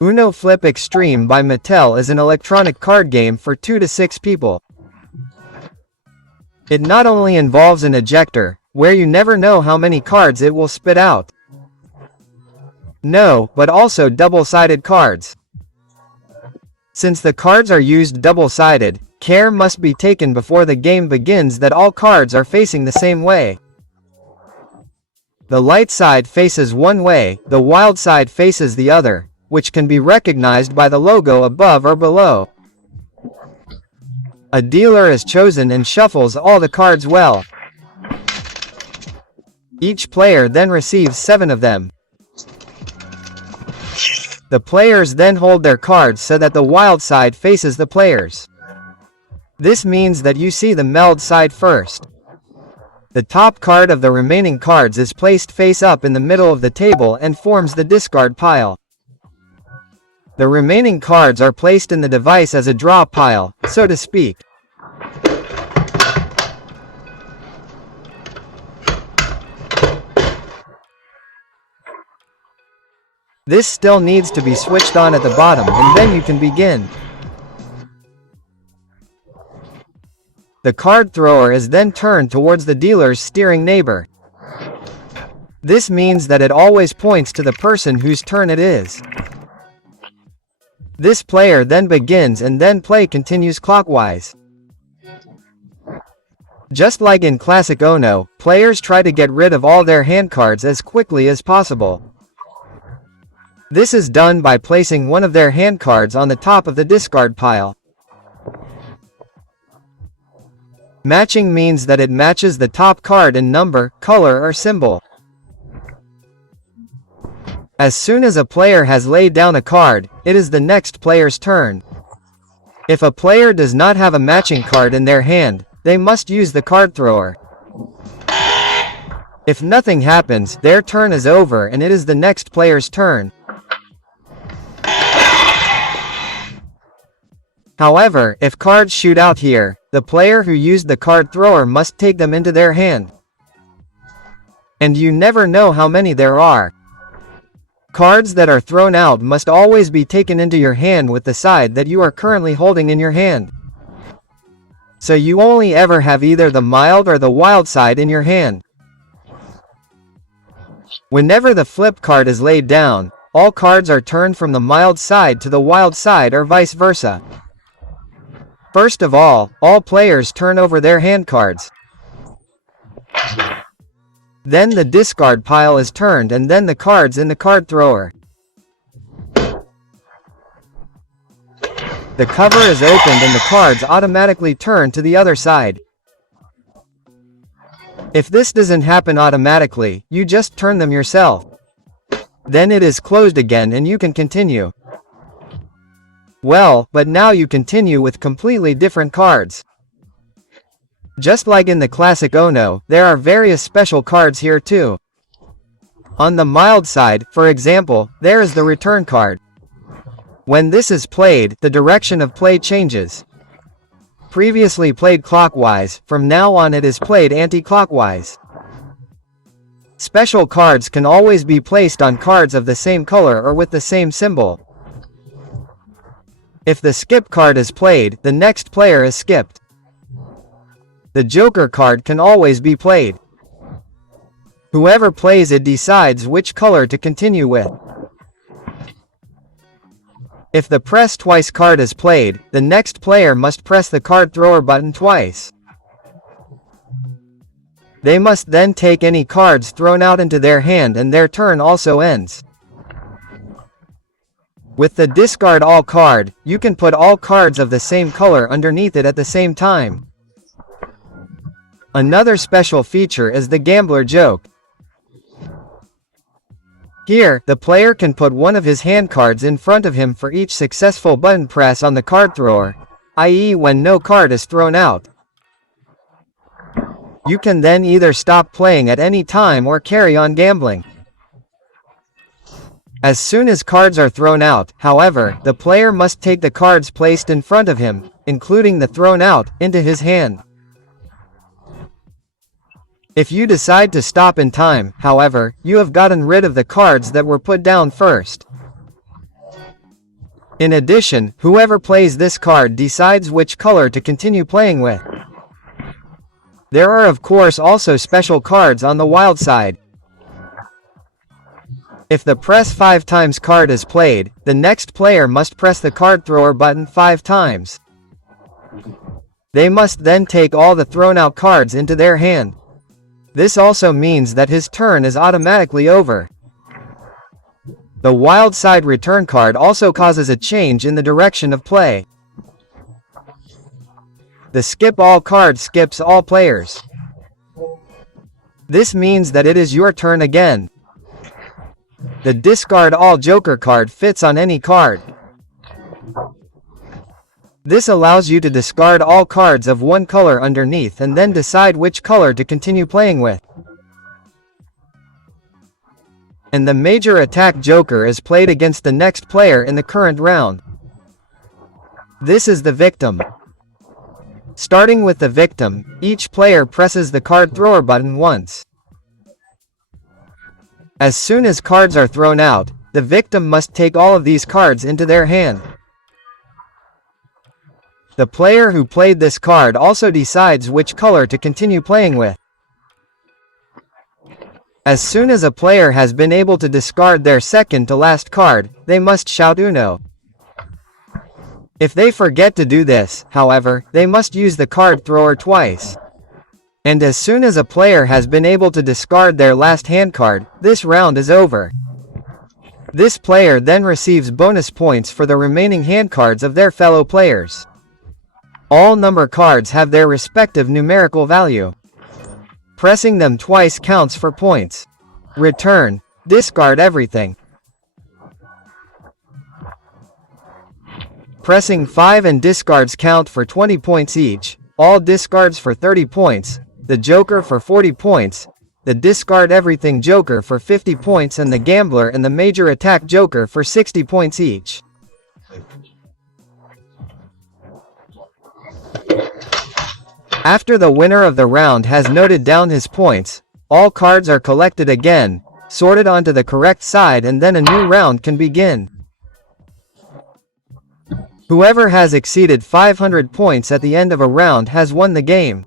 Uno Flip Extreme by Mattel is an electronic card game for 2 to 6 people. It not only involves an ejector, where you never know how many cards it will spit out. No, but also double-sided cards. Since the cards are used double-sided, care must be taken before the game begins that all cards are facing the same way. The light side faces one way, the wild side faces the other, which can be recognized by the logo above or below. A dealer is chosen and shuffles all the cards well. Each player then receives 7 of them. The players then hold their cards so that the wild side faces the players. This means that you see the meld side first. The top card of the remaining cards is placed face up in the middle of the table and forms the discard pile. The remaining cards are placed in the device as a draw pile, so to speak. This still needs to be switched on at the bottom, and then you can begin. The card thrower is then turned towards the dealer's steering neighbor. This means that it always points to the person whose turn it is. This player then begins and then play continues clockwise. Just like in classic Uno, players try to get rid of all their hand cards as quickly as possible. This is done by placing one of their hand cards on the top of the discard pile. Matching means that it matches the top card in number, color or symbol. As soon as a player has laid down a card, it is the next player's turn. If a player does not have a matching card in their hand, they must use the card thrower. If nothing happens, their turn is over and it is the next player's turn. However, if cards shoot out here, the player who used the card thrower must take them into their hand. And you never know how many there are. Cards that are thrown out must always be taken into your hand with the side that you are currently holding in your hand. So you only ever have either the mild or the wild side in your hand. Whenever the flip card is laid down, all cards are turned from the mild side to the wild side or vice versa. First of all players turn over their hand cards. Then the discard pile is turned and then the cards in the card thrower. The cover is opened and the cards automatically turn to the other side. If this doesn't happen automatically, you just turn them yourself. Then it is closed again and you can continue. Well, but now you continue with completely different cards. Just like in the classic Uno, there are various special cards here too. On the mild side, for example, there is the return card. When this is played, the direction of play changes. Previously played clockwise, from now on it is played anti-clockwise. Special cards can always be placed on cards of the same color or with the same symbol. If the skip card is played, the next player is skipped. The Joker card can always be played. Whoever plays it decides which color to continue with. If the press twice card is played, the next player must press the card thrower button twice. They must then take any cards thrown out into their hand and their turn also ends. With the discard all card, you can put all cards of the same color underneath it at the same time. Another special feature is the gambler joke. Here, the player can put one of his hand cards in front of him for each successful button press on the card thrower, i.e. when no card is thrown out. You can then either stop playing at any time or carry on gambling. As soon as cards are thrown out, however, the player must take the cards placed in front of him, including the thrown out, into his hand. If you decide to stop in time, however, you have gotten rid of the cards that were put down first. In addition, whoever plays this card decides which color to continue playing with. There are of course also special cards on the wild side. If the press 5 times card is played, the next player must press the card thrower button 5 times. They must then take all the thrown out cards into their hand. This also means that his turn is automatically over. The wild side return card also causes a change in the direction of play. The skip all card skips all players. This means that it is your turn again. The discard all joker card fits on any card. This allows you to discard all cards of one color underneath and then decide which color to continue playing with. And the major attack joker is played against the next player in the current round. This is the victim. Starting with the victim, each player presses the card thrower button once. As soon as cards are thrown out, the victim must take all of these cards into their hand. The player who played this card also decides which color to continue playing with. As soon as a player has been able to discard their second to last card, they must shout Uno. If they forget to do this, however, they must use the card thrower twice. And as soon as a player has been able to discard their last hand card, this round is over. This player then receives bonus points for the remaining hand cards of their fellow players. All number cards have their respective numerical value. Pressing them twice counts for points. Return, discard everything. Pressing 5 and discards count for 20 points each, all discards for 30 points, the joker for 40 points, the discard everything joker for 50 points and the gambler and the major attack joker for 60 points each. After the winner of the round has noted down his points, all cards are collected again, sorted onto the correct side and then a new round can begin. Whoever has exceeded 500 points at the end of a round has won the game.